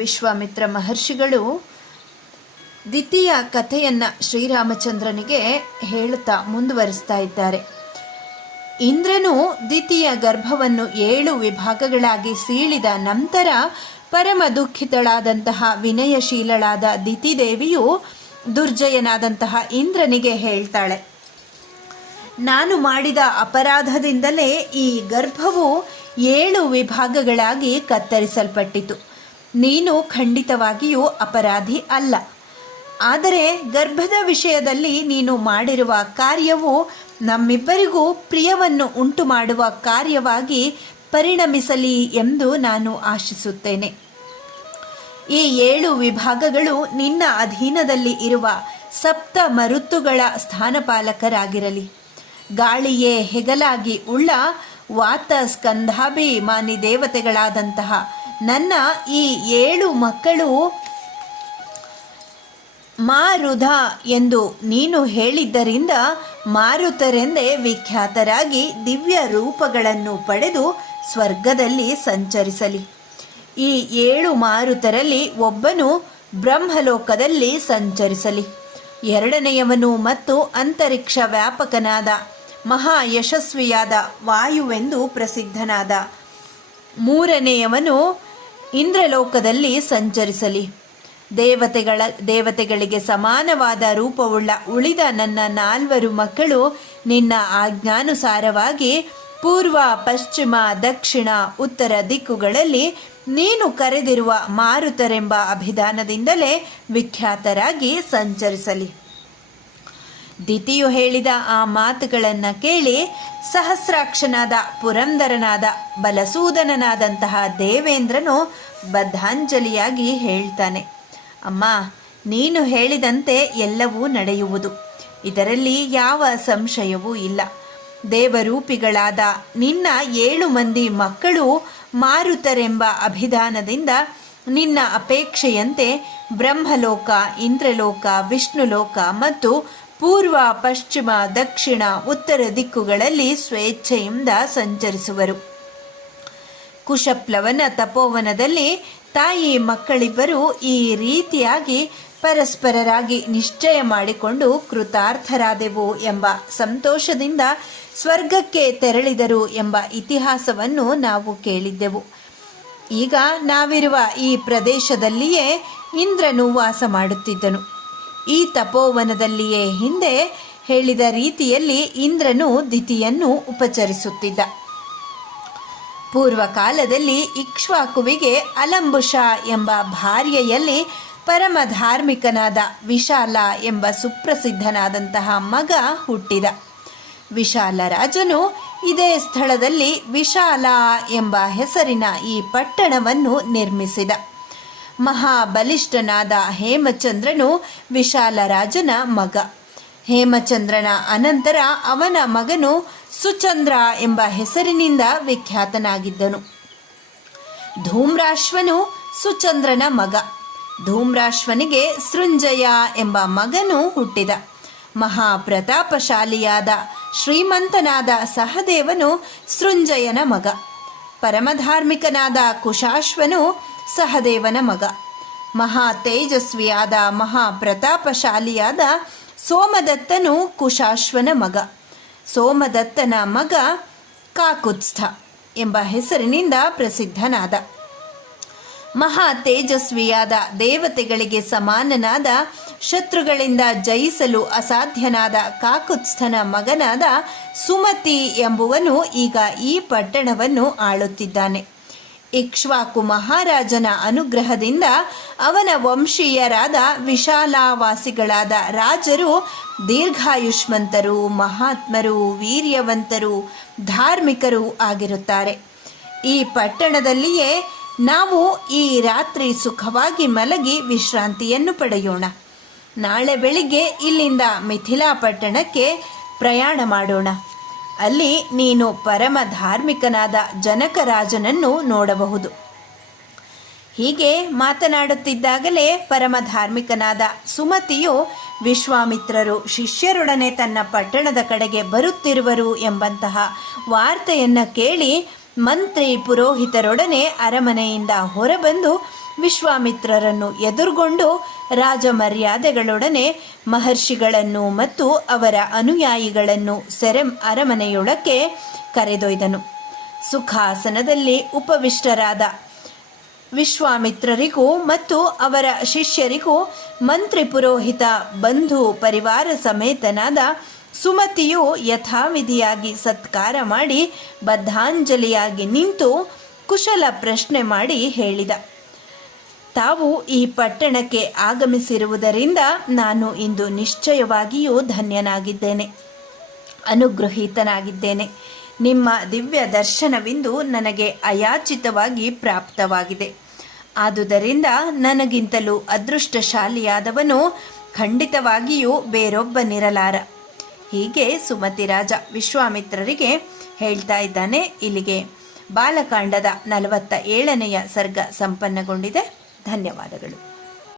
ವಿಶ್ವಾಮಿತ್ರ ಮಹರ್ಷಿಗಳು ದ್ವಿತೀಯ ಕಥೆಯನ್ನು ಶ್ರೀರಾಮಚಂದ್ರನಿಗೆ ಹೇಳುತ್ತಾ ಮುಂದುವರಿಸ್ತಾ ಇದ್ದಾರೆ. ಇಂದ್ರನು ದ್ವಿತೀಯ ಗರ್ಭವನ್ನು 7 ವಿಭಾಗಗಳಾಗಿ ಸೀಳಿದ ನಂತರ ಪರಮ ದುಃಖಿತಳಾದಂತಹ ವಿನಯಶೀಲಳಾದ ದಿತಿದೇವಿಯು ದುರ್ಜಯನಾದಂತಹ ಇಂದ್ರನಿಗೆ ಹೇಳ್ತಾಳೆ, ನಾನು ಮಾಡಿದ ಅಪರಾಧದಿಂದಲೇ ಈ ಗರ್ಭವು 7 ವಿಭಾಗಗಳಾಗಿ ಕತ್ತರಿಸಲ್ಪಟ್ಟಿತು. ನೀನು ಖಂಡಿತವಾಗಿಯೂ ಅಪರಾಧಿ ಅಲ್ಲ. ಆದರೆ ಗರ್ಭದ ವಿಷಯದಲ್ಲಿ ನೀನು ಮಾಡಿರುವ ಕಾರ್ಯವು ನಮ್ಮಿಬ್ಬರಿಗೂ ಪ್ರಿಯವನ್ನು ಉಂಟು ಮಾಡುವ ಕಾರ್ಯವಾಗಿ ಪರಿಣಮಿಸಲಿ ಎಂದು ನಾನು ಆಶಿಸುತ್ತೇನೆ. ಈ 7 ವಿಭಾಗಗಳು ನಿನ್ನ ಅಧೀನದಲ್ಲಿ ಇರುವ ಸಪ್ತ ಮರುತ್ತುಗಳ ಸ್ಥಾನಪಾಲಕರಾಗಿರಲಿ. ಗಾಳಿಯೇ ಹೆಗಲಾಗಿ ಉಳ್ಳ ವಾತ ಸ್ಕಂಧಾಭಿಮಾನಿ ದೇವತೆಗಳಾದಂತಹ ನನ್ನ ಈ 7 ಮಕ್ಕಳು ಮಾರುಧ ಎಂದು ನೀನು ಹೇಳಿದ್ದರಿಂದ ಮಾರುತರೆಂದೇ ವಿಖ್ಯಾತರಾಗಿ ದಿವ್ಯ ರೂಪಗಳನ್ನು ಪಡೆದು ಸ್ವರ್ಗದಲ್ಲಿ ಸಂಚರಿಸಲಿ. ಈ 7 ಮಾರುತರಲ್ಲಿ ಒಬ್ಬನು ಬ್ರಹ್ಮಲೋಕದಲ್ಲಿ ಸಂಚರಿಸಲಿ. 2ನೆಯವನು ಮತ್ತು ಅಂತರಿಕ್ಷ ವ್ಯಾಪಕನಾದ ಮಹಾ ಯಶಸ್ವಿಯಾದ ವಾಯುವೆಂದು ಪ್ರಸಿದ್ಧನಾದ 3ನೆಯವನು ಇಂದ್ರಲೋಕದಲ್ಲಿ ಸಂಚರಿಸಲಿ. ದೇವತೆಗಳಿಗೆ ಸಮಾನವಾದ ರೂಪವುಳ್ಳ ಉಳಿದ ನನ್ನ 4 ಮಕ್ಕಳು ನಿನ್ನ ಆಜ್ಞಾನುಸಾರವಾಗಿ ಪೂರ್ವ, ಪಶ್ಚಿಮ, ದಕ್ಷಿಣ, ಉತ್ತರ ದಿಕ್ಕುಗಳಲ್ಲಿ ನೀನು ಕರೆದಿರುವ ಮಾರುತರೆಂಬ ಅಭಿಧಾನದಿಂದಲೇ ವಿಖ್ಯಾತರಾಗಿ ಸಂಚರಿಸಲಿ. ದಿತಿಯು ಹೇಳಿದ ಆ ಮಾತುಗಳನ್ನು ಕೇಳಿ ಸಹಸ್ರಾಕ್ಷನಾದ ಪುರಂದರನಾದ ಬಲಸೂದನನಾದಂತಹ ದೇವೇಂದ್ರನು ಬದ್ಧಾಂಜಲಿಯಾಗಿ ಹೇಳ್ತಾನೆ, ಅಮ್ಮ, ನೀನು ಹೇಳಿದಂತೆ ಎಲ್ಲವೂ ನಡೆಯುವುದು. ಇದರಲ್ಲಿ ಯಾವ ಸಂಶಯವೂ ಇಲ್ಲ. ದೇವರೂಪಿಗಳಾದ ನಿನ್ನ 7 ಮಂದಿ ಮಕ್ಕಳು ಮಾರುತರೆಂಬ ಅಭಿಧಾನದಿಂದ ನಿನ್ನ ಅಪೇಕ್ಷೆಯಂತೆ ಬ್ರಹ್ಮಲೋಕ, ಇಂದ್ರಲೋಕ, ವಿಷ್ಣುಲೋಕ ಮತ್ತು ಪೂರ್ವ, ಪಶ್ಚಿಮ, ದಕ್ಷಿಣ, ಉತ್ತರ ದಿಕ್ಕುಗಳಲ್ಲಿ ಸ್ವೇಚ್ಛೆಯಿಂದ ಸಂಚರಿಸುವರು. ಕುಶಪ್ಲವನ ತಪೋವನದಲ್ಲಿ ತಾಯಿ ಮಕ್ಕಳಿಬ್ಬರು ಈ ರೀತಿಯಾಗಿ ಪರಸ್ಪರರಾಗಿ ನಿಶ್ಚಯ ಮಾಡಿಕೊಂಡು ಕೃತಾರ್ಥರಾದೆವು ಎಂಬ ಸಂತೋಷದಿಂದ ಸ್ವರ್ಗಕ್ಕೆ ತೆರಳಿದರು ಎಂಬ ಇತಿಹಾಸವನ್ನು ನಾವು ಕೇಳಿದ್ದೆವು. ಈಗ ನಾವಿರುವ ಈ ಪ್ರದೇಶದಲ್ಲಿಯೇ ಇಂದ್ರನು ವಾಸ ಮಾಡುತ್ತಿದ್ದನು. ಈ ತಪೋವನದಲ್ಲಿಯೇ ಹಿಂದೆ ಹೇಳಿದ ರೀತಿಯಲ್ಲಿ ಇಂದ್ರನು ದಿತಿಯನ್ನು ಉಪಚರಿಸುತ್ತಿದ್ದ. ಪೂರ್ವಕಾಲದಲ್ಲಿ ಇಕ್ಷ್ವಾಕುವಿಗೆ ಅಲಂಬುಷ ಎಂಬ ಭಾರ್ಯೆಯಲ್ಲಿ ಪರಮ ಧಾರ್ಮಿಕನಾದ ವಿಶಾಲ ಎಂಬ ಸುಪ್ರಸಿದ್ಧನಾದಂತಹ ಮಗ ಹುಟ್ಟಿದ. ವಿಶಾಲ ರಾಜನು ಇದೇ ಸ್ಥಳದಲ್ಲಿ ವಿಶಾಲ ಎಂಬ ಹೆಸರಿನ ಈ ಪಟ್ಟಣವನ್ನು ನಿರ್ಮಿಸಿದ. ಮಹಾಬಲಿಷ್ಠನಾದ ಹೇಮಚಂದ್ರನು ವಿಶಾಲ ರಾಜನ ಮಗ. ಹೇಮಚಂದ್ರನ ಅನಂತರ ಅವನ ಮಗನು ಸುಚಂದ್ರ ಎಂಬ ಹೆಸರಿನಿಂದ ವಿಖ್ಯಾತನಾಗಿದ್ದನು. ಧೂಮ್ರಾಶ್ವನು ಸುಚಂದ್ರನ ಮಗ. ಧೂಮ್ರಾಶ್ವನಿಗೆ ಸೃಂಜಯ ಎಂಬ ಮಗನು ಹುಟ್ಟಿದ. ಮಹಾಪ್ರತಾಪಶಾಲಿಯಾದ ಶ್ರೀಮಂತನಾದ ಸಹದೇವನು ಸೃಂಜಯನ ಮಗ. ಪರಮಧಾರ್ಮಿಕನಾದ ಕುಶಾಶ್ವನು ಸಹದೇವನ ಮಗ. ಮಹಾ ತೇಜಸ್ವಿಯಾದ ಮಹಾಪ್ರತಾಪಶಾಲಿಯಾದ ಸೋಮದತ್ತನು ಕುಶಾಶ್ವನ ಮಗ. ಸೋಮದತ್ತನ ಮಗ ಕಾಕುತ್ಸ್ಥ ಎಂಬ ಹೆಸರಿನಿಂದ ಪ್ರಸಿದ್ಧನಾದ. ಮಹಾ ತೇಜಸ್ವಿಯಾದ ದೇವತೆಗಳಿಗೆ ಸಮಾನನಾದ ಶತ್ರುಗಳಿಂದ ಜಯಿಸಲು ಅಸಾಧ್ಯನಾದ ಕಾಕುತ್ಸ್ಥನ ಮಗನಾದ ಸುಮತಿ ಎಂಬುವನು ಈಗ ಈ ಪಟ್ಟಣವನ್ನು ಆಳುತ್ತಿದ್ದಾನೆ. ಇಕ್ಷ್ವಾಕು ಮಹಾರಾಜನ ಅನುಗ್ರಹದಿಂದ ಅವನ ವಂಶೀಯರಾದ ವಿಶಾಲಾವಾಸಿಗಳಾದ ರಾಜರು ದೀರ್ಘಾಯುಷ್ಮಂತರು, ಮಹಾತ್ಮರು, ವೀರ್ಯವಂತರು, ಧಾರ್ಮಿಕರು ಆಗಿರುತ್ತಾರೆ. ಈ ಪಟ್ಟಣದಲ್ಲಿಯೇ ನಾವು ಈ ರಾತ್ರಿ ಸುಖವಾಗಿ ಮಲಗಿ ವಿಶ್ರಾಂತಿಯನ್ನು ಪಡೆಯೋಣ. ನಾಳೆ ಬೆಳಿಗ್ಗೆ ಇಲ್ಲಿಂದ ಮಿಥಿಲಾ ಪಟ್ಟಣಕ್ಕೆ ಪ್ರಯಾಣ ಮಾಡೋಣ. ಅಲ್ಲಿ ನೀನು ಪರಮ ಧಾರ್ಮಿಕನಾದ ಜನಕರಾಜನನ್ನು ನೋಡಬಹುದು. ಹೀಗೆ ಮಾತನಾಡುತ್ತಿದ್ದಾಗಲೇ ಪರಮ ಧಾರ್ಮಿಕನಾದ ಸುಮತಿಯು ವಿಶ್ವಾಮಿತ್ರರು ಶಿಷ್ಯರೊಡನೆ ತನ್ನ ಪಟ್ಟಣದ ಕಡೆಗೆ ಬರುತ್ತಿರುವರು ಎಂಬಂತಹ ವಾರ್ತೆಯನ್ನು ಕೇಳಿ ಮಂತ್ರಿ ಪುರೋಹಿತರೊಡನೆ ಅರಮನೆಯಿಂದ ಹೊರಬಂದು ವಿಶ್ವಾಮಿತ್ರರನ್ನು ಎದುರುಗೊಂಡು ರಾಜ ಮರ್ಯಾದೆಗಳೊಡನೆ ಮಹರ್ಷಿಗಳನ್ನು ಮತ್ತು ಅವರ ಅನುಯಾಯಿಗಳನ್ನು ಅರಮನೆಯೊಳಕ್ಕೆ ಕರೆದೊಯ್ದನು. ಸುಖಾಸನದಲ್ಲಿ ಉಪವಿಷ್ಟರಾದ ವಿಶ್ವಾಮಿತ್ರರಿಗೂ ಮತ್ತು ಅವರ ಶಿಷ್ಯರಿಗೂ ಮಂತ್ರಿ ಪುರೋಹಿತ ಬಂಧು ಪರಿವಾರ ಸಮೇತನಾದ ಸುಮತಿಯು ಯಥಾವಿಧಿಯಾಗಿ ಸತ್ಕಾರ ಮಾಡಿ ಬದ್ಧಾಂಜಲಿಯಾಗಿ ನಿಂತು ಕುಶಲ ಪ್ರಶ್ನೆ ಮಾಡಿ ಹೇಳಿದ. ತಾವು ಈ ಪಟ್ಟಣಕ್ಕೆ ಆಗಮಿಸಿರುವುದರಿಂದ ನಾನು ಇಂದು ನಿಶ್ಚಯವಾಗಿಯೂ ಧನ್ಯನಾಗಿದ್ದೇನೆ, ಅನುಗೃಹೀತನಾಗಿದ್ದೇನೆ. ನಿಮ್ಮ ದಿವ್ಯ ದರ್ಶನವಿಂದು ನನಗೆ ಅಯಾಚಿತವಾಗಿ ಪ್ರಾಪ್ತವಾಗಿದೆ. ಆದುದರಿಂದ ನನಗಿಂತಲೂ ಅದೃಷ್ಟಶಾಲಿಯಾದವನು ಖಂಡಿತವಾಗಿಯೂ ಬೇರೊಬ್ಬನಿರಲಾರ. ಹೀಗೆ ಸುಮತಿ ರಾಜ ವಿಶ್ವಾಮಿತ್ರರಿಗೆ ಹೇಳ್ತಾ ಇದ್ದಾನೆ. ಇಲ್ಲಿಗೆ ಬಾಲಕಾಂಡದ 47ನೆಯ ಸರ್ಗ ಸಂಪನ್ನಗೊಂಡಿದೆ. ಧನ್ಯವಾದಗಳು.